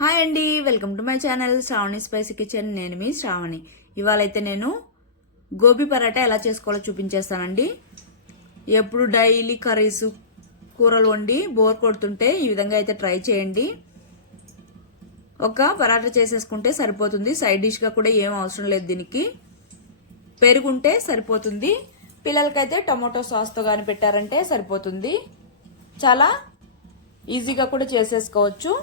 Hi అండి welcome to my channel Shravani spicy kitchen. నేను మీ శ్రావణి. ఇవాళ అయితే నేను గోబీ పరాటా ఎలా చేసుకోవాలో చూపించేస్తానండి. ఎప్పుడు డైలీ కర్రీస్ కూరలు వండి బోర్ కొడుతుంటే ఈ విధంగా అయితే ట్రై చేయండి. ఒక పరాటా చేసేసుకుంటే సరిపోతుంది. సైడ్ డిష్గా కూడా ఏం అవసరం లేదు దీనికి. పెరుగుంటే సరిపోతుంది. పిల్లలకైతే టమాటో సాస్తో కానీ పెట్టారంటే సరిపోతుంది. చాలా ఈజీగా కూడా చేసేసుకోవచ్చు.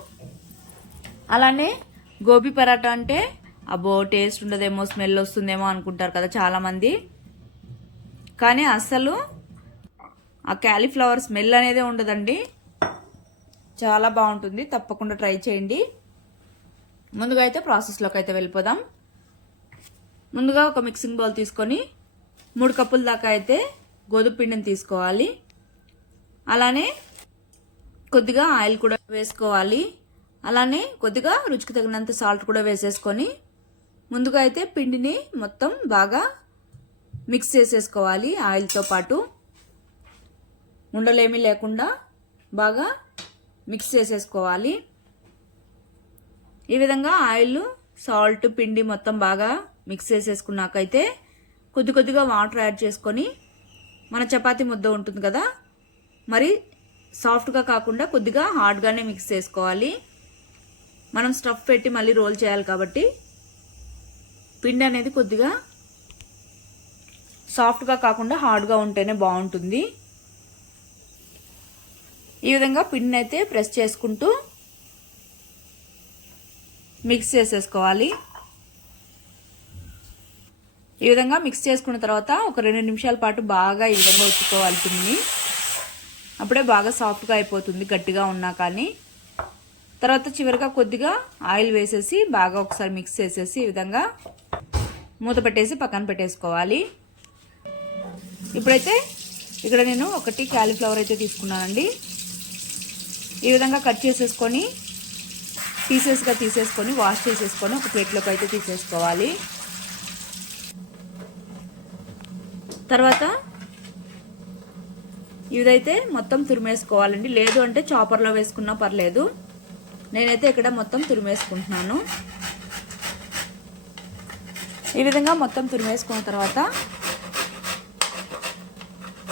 అలానే గోబీ పరాటా అంటే అబ్బో టేస్ట్ ఉండదేమో స్మెల్ వస్తుందేమో అనుకుంటారు కదా చాలామంది. కానీ అస్సలు ఆ క్యాలీఫ్లవర్ స్మెల్ అనేది ఉండదండి. చాలా బాగుంటుంది. తప్పకుండా ట్రై చేయండి. ముందుగా అయితే ప్రాసెస్లోకి అయితే వెళ్ళిపోదాం. ముందుగా ఒక మిక్సింగ్ బౌల్ తీసుకొని మూడు కప్పుల దాకా అయితే గోధుమ పిండిని తీసుకోవాలి. అలానే కొద్దిగా ఆయిల్ కూడా వేసుకోవాలి. అలానే కొద్దిగా రుచికి తగినంత సాల్ట్ కూడా వేసేసుకొని ముందుగా అయితే పిండిని మొత్తం బాగా మిక్స్ చేసేసుకోవాలి ఆయిల్తో పాటు. ఉండలేమీ లేకుండా బాగా మిక్స్ చేసేసుకోవాలి. ఈ విధంగా ఆయిల్ సాల్ట్ పిండి మొత్తం బాగా మిక్స్ చేసేసుకున్నాకైతే కొద్ది కొద్దిగా వాటర్ యాడ్ చేసుకొని మన చపాతీ ముద్ద ఉంటుంది కదా మరి సాఫ్ట్గా కాకుండా కొద్దిగా హార్డ్గానే మిక్స్ చేసుకోవాలి. మనం స్టఫ్ పెట్టి మళ్ళీ రోల్ చేయాలి కాబట్టి పిండి అనేది కొద్దిగా సాఫ్ట్గా కాకుండా హార్డ్గా ఉంటేనే బాగుంటుంది. ఈ విధంగా పిండిని అయితే ప్రెస్ చేసుకుంటూ మిక్స్ చేసేసుకోవాలి. ఈ విధంగా మిక్స్ చేసుకున్న తర్వాత ఒక రెండు నిమిషాల పాటు బాగా ఈ విధంగా ఉత్తుకోవాలి పిండిని. అప్పుడే బాగా సాఫ్ట్గా అయిపోతుంది గట్టిగా ఉన్నా కానీ. తర్వాత చివరిగా కొద్దిగా ఆయిల్ వేసేసి బాగా ఒకసారి మిక్స్ చేసేసి ఈ విధంగా మూత పెట్టేసి పక్కన పెట్టేసుకోవాలి. ఇప్పుడైతే ఇక్కడ నేను ఒకటి క్యాలీఫ్లవర్ అయితే తీసుకున్నానండి. ఈ విధంగా కట్ చేసేసుకొని పీసెస్గా తీసేసుకొని వాష్ చేసేసుకొని ఒక ప్లేట్లోకి అయితే తీసేసుకోవాలి. తర్వాత ఇదైతే మొత్తం తురిమేసుకోవాలండి. లేదు అంటే చాపర్లో వేసుకున్నా పర్లేదు. నేనైతే ఇక్కడ మొత్తం తురిమేసుకుంటున్నాను. ఈ విధంగా మొత్తం తురిమేసుకున్న తర్వాత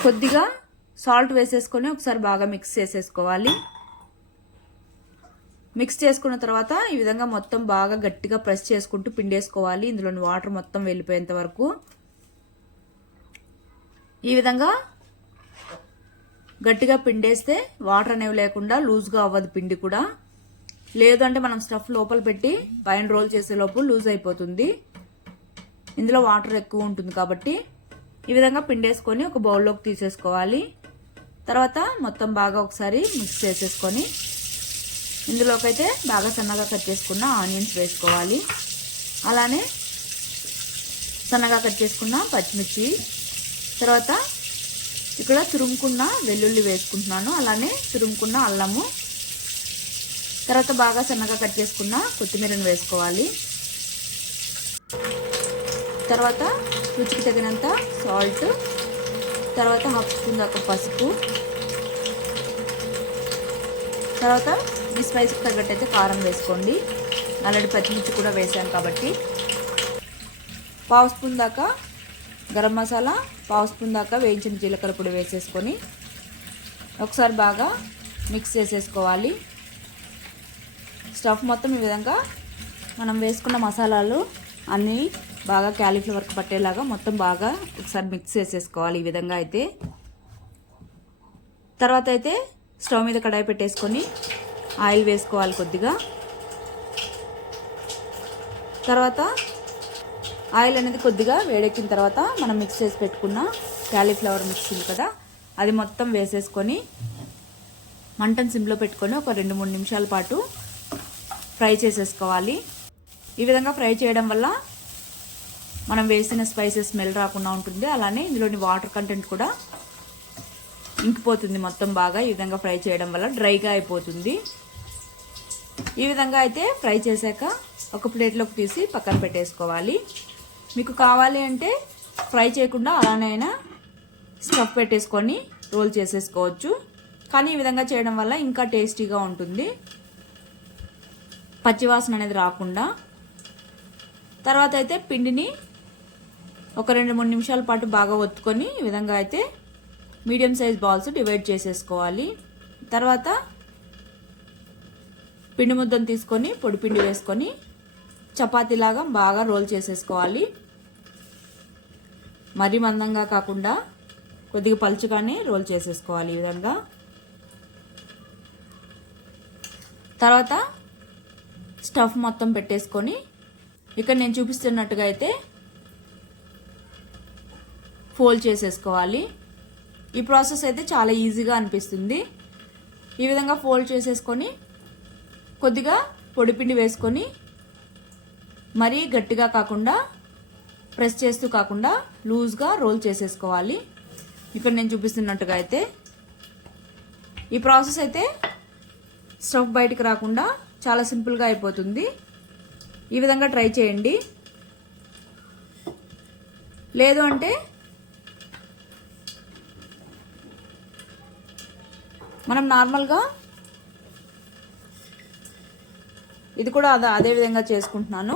కొద్దిగా సాల్ట్ వేసేసుకొని ఒకసారి బాగా మిక్స్ చేసేసుకోవాలి. మిక్స్ చేసుకున్న తర్వాత ఈ విధంగా మొత్తం బాగా గట్టిగా ప్రెస్ చేసుకుంటూ పిండేసుకోవాలి. ఇందులోని వాటర్ మొత్తం వెళ్ళిపోయేంత వరకు. ఈ విధంగా గట్టిగా పిండేస్తే వాటర్ అనేవి లేకుండా లూజ్గా అవ్వదు పిండి కూడా. లేదంటే మనం స్టఫ్ లోపల పెట్టి పైన రోల్ చేసే లోపు లూజ్ అయిపోతుంది. ఇందులో వాటర్ ఎక్కువ ఉంటుంది కాబట్టి ఈ విధంగా పిండేసుకొని ఒక బౌల్లోకి తీసేసుకోవాలి. తర్వాత మొత్తం బాగా ఒకసారి మిక్స్ చేసేసుకొని ఇందులోకైతే బాగా సన్నగా కట్ చేసుకున్న ఆనియన్స్ వేసుకోవాలి. అలానే సన్నగా కట్ చేసుకున్న పచ్చిమిర్చి తర్వాత ఇక్కడ తురుముకున్న వెల్లుల్లి వేసుకుంటున్నాను. అలానే తురుముకున్న అల్లము తర్వాత బాగా సన్నగా కట్ చేసుకున్న కొత్తిమీరను వేసుకోవాలి. తర్వాత రుచికి తగినంత సాల్ట్ తర్వాత హాఫ్ స్పూన్ దాకా పసుపు తర్వాత మీ స్పైస్కి తగ్గట్టు అయితే కారం వేసుకోండి. ఆల్రెడీ పచ్చిమిర్చి కూడా వేసాను కాబట్టి. పావు స్పూన్ దాకా గరం మసాలా పావు స్పూన్ దాకా వేయించిన జీలకర్ర పొడి వేసేసుకొని ఒకసారి బాగా మిక్స్ చేసేసుకోవాలి. స్టఫ్ మొత్తం ఈ విధంగా మనం వేసుకున్న మసాలాలు అన్నీ బాగా క్యాలీఫ్లవర్కి పట్టేలాగా మొత్తం బాగా ఒకసారి మిక్స్ చేసేసుకోవాలి ఈ విధంగా అయితే. తర్వాత అయితే స్టవ్ మీద కడాయి పెట్టేసుకొని ఆయిల్ వేసుకోవాలి కొద్దిగా. తర్వాత ఆయిల్ అనేది కొద్దిగా వేడెక్కిన తర్వాత మనం మిక్స్ చేసి పెట్టుకున్న క్యాలీఫ్లవర్ మిక్స్ ఉంది కదా అది మొత్తం వేసేసుకొని మంటను సిమ్లో పెట్టుకొని ఒక రెండు మూడు నిమిషాల పాటు ఫ్రై చేసేసుకోవాలి. ఈ విధంగా ఫ్రై చేయడం వల్ల మనం వేసిన స్పైసెస్ స్మెల్ రాకుండా ఉంటుంది. అలానే ఇందులోని వాటర్ కంటెంట్ కూడా ఇంకిపోతుంది మొత్తం బాగా. ఈ విధంగా ఫ్రై చేయడం వల్ల డ్రైగా అయిపోతుంది. ఈ విధంగా అయితే ఫ్రై చేశాక ఒక ప్లేట్లోకి తీసి పక్కన పెట్టేసుకోవాలి. మీకు కావాలి అంటే ఫ్రై చేయకుండా అలానైనా స్టఫ్ పెట్టేసుకొని రోల్ చేసేసుకోవచ్చు. కానీ ఈ విధంగా చేయడం వల్ల ఇంకా టేస్టీగా ఉంటుంది. పచ్చివాసన అనేది రాకుండా తర్వాత అయితే పిండిని ఒక రెండు మూడు నిమిషాల పాటు బాగా ఒత్తుకొని ఈ విధంగా అయితే మీడియం సైజ్ బాల్స్ డివైడ్ చేసేసుకోవాలి. తర్వాత పిండి ముద్దను తీసుకొని పొడి పిండి వేసుకొని చపాతీలాగా బాగా రోల్ చేసేసుకోవాలి. మరీ మందంగా కాకుండా కొద్దిగా పలుచుగానే రోల్ చేసేసుకోవాలి ఈ విధంగా. తర్వాత స్టఫ్ మొత్తం పెట్టేసుకొని ఇక్కడ నేను చూపిస్తున్నట్టుగా అయితే ఫోల్డ్ చేసేసుకోవాలి. ఈ ప్రాసెస్ అయితే చాలా ఈజీగా అనిపిస్తుంది. ఈ విధంగా ఫోల్డ్ చేసేసుకొని కొద్దిగా పొడిపిండి వేసుకొని మరీ గట్టిగా కాకుండా ప్రెస్ చేస్తూ కాకుండా లూజ్గా రోల్ చేసేసుకోవాలి. ఇక్కడ నేను చూపిస్తున్నట్టుగా అయితే ఈ ప్రాసెస్ అయితే స్టఫ్ బయటికి రాకుండా చాలా సింపుల్గా అయిపోతుంది. ఈ విధంగా ట్రై చేయండి. లేదు అంటే మనం నార్మల్గా ఇది కూడా అదే అదే విధంగా చేసుకుంటున్నాను.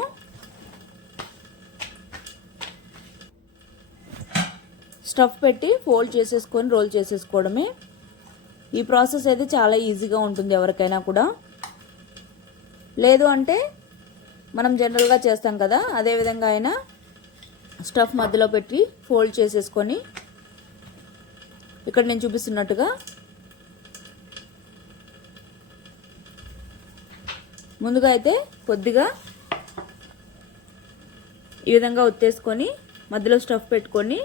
స్టఫ్ పెట్టి ఫోల్డ్ చేసేసుకొని రోల్ చేసేసుకోవడమే. ఈ ప్రాసెస్ అయితే చాలా ఈజీగా ఉంటుంది ఎవరికైనా కూడా. లేదు అంటే మనం జనరల్గా చేస్తాం కదా అదే విధంగా అయినా స్టఫ్ మధ్యలో పెట్టి ఫోల్డ్ చేసేసుకొని ఇక్కడ నేను చూపిస్తున్నట్టుగా ముందుగా అయితే కొద్దిగా ఈ విధంగా ఒత్తేసుకొని మధ్యలో స్టఫ్ పెట్టుకొని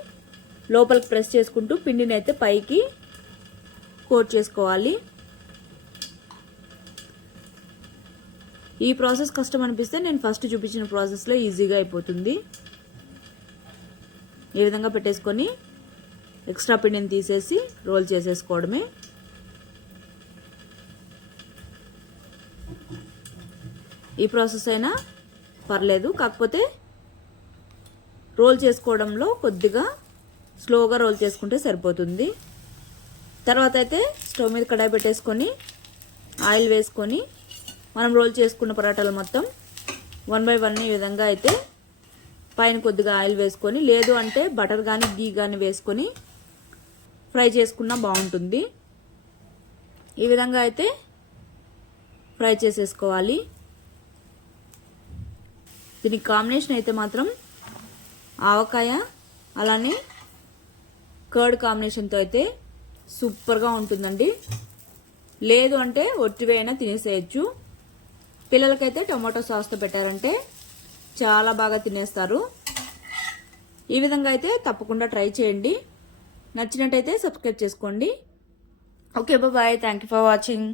లోపలికి ప్రెస్ చేసుకుంటూ పిండిని అయితే పైకి కోట్ చేసుకోవాలి. ఈ ప్రాసెస్ కష్టం అనిపిస్తే నేను ఫస్ట్ చూపించిన ప్రాసెస్లో ఈజీగా అయిపోతుంది. ఈ విధంగా పెట్టేసుకొని ఎక్స్ట్రా పిండిని తీసేసి రోల్ చేసేసుకోవడమే. ఈ ప్రాసెస్ అయినా పర్లేదు కాకపోతే రోల్ చేసుకోవడంలో కొద్దిగా స్లోగా రోల్ చేసుకుంటే సరిపోతుంది. తర్వాత అయితే స్టవ్ మీద కడాయి పెట్టేసుకొని ఆయిల్ వేసుకొని మనం రోల్ చేసుకున్న పరాటాలు మొత్తం వన్ బై వన్ ఈ విధంగా అయితే పైన కొద్దిగా ఆయిల్ వేసుకొని లేదు అంటే బటర్ కానీ గీ కానీ వేసుకొని ఫ్రై చేసుకున్నా బాగుంటుంది. ఈ విధంగా అయితే ఫ్రై చేసేసుకోవాలి. దీనికి కాంబినేషన్ అయితే మాత్రం ఆవకాయ అలానే కర్డ్ కాంబినేషన్తో అయితే సూపర్గా ఉంటుందండి. లేదు అంటే ఒట్టివైనా తినేసేయచ్చు. పిల్లలకైతే టొమాటో సాస్తో పెట్టారంటే చాలా బాగా తినేస్తారు. ఈ విధంగా అయితే తప్పకుండా ట్రై చేయండి. నచ్చినట్టయితే సబ్స్క్రైబ్ చేసుకోండి. Okay bye thank you for watching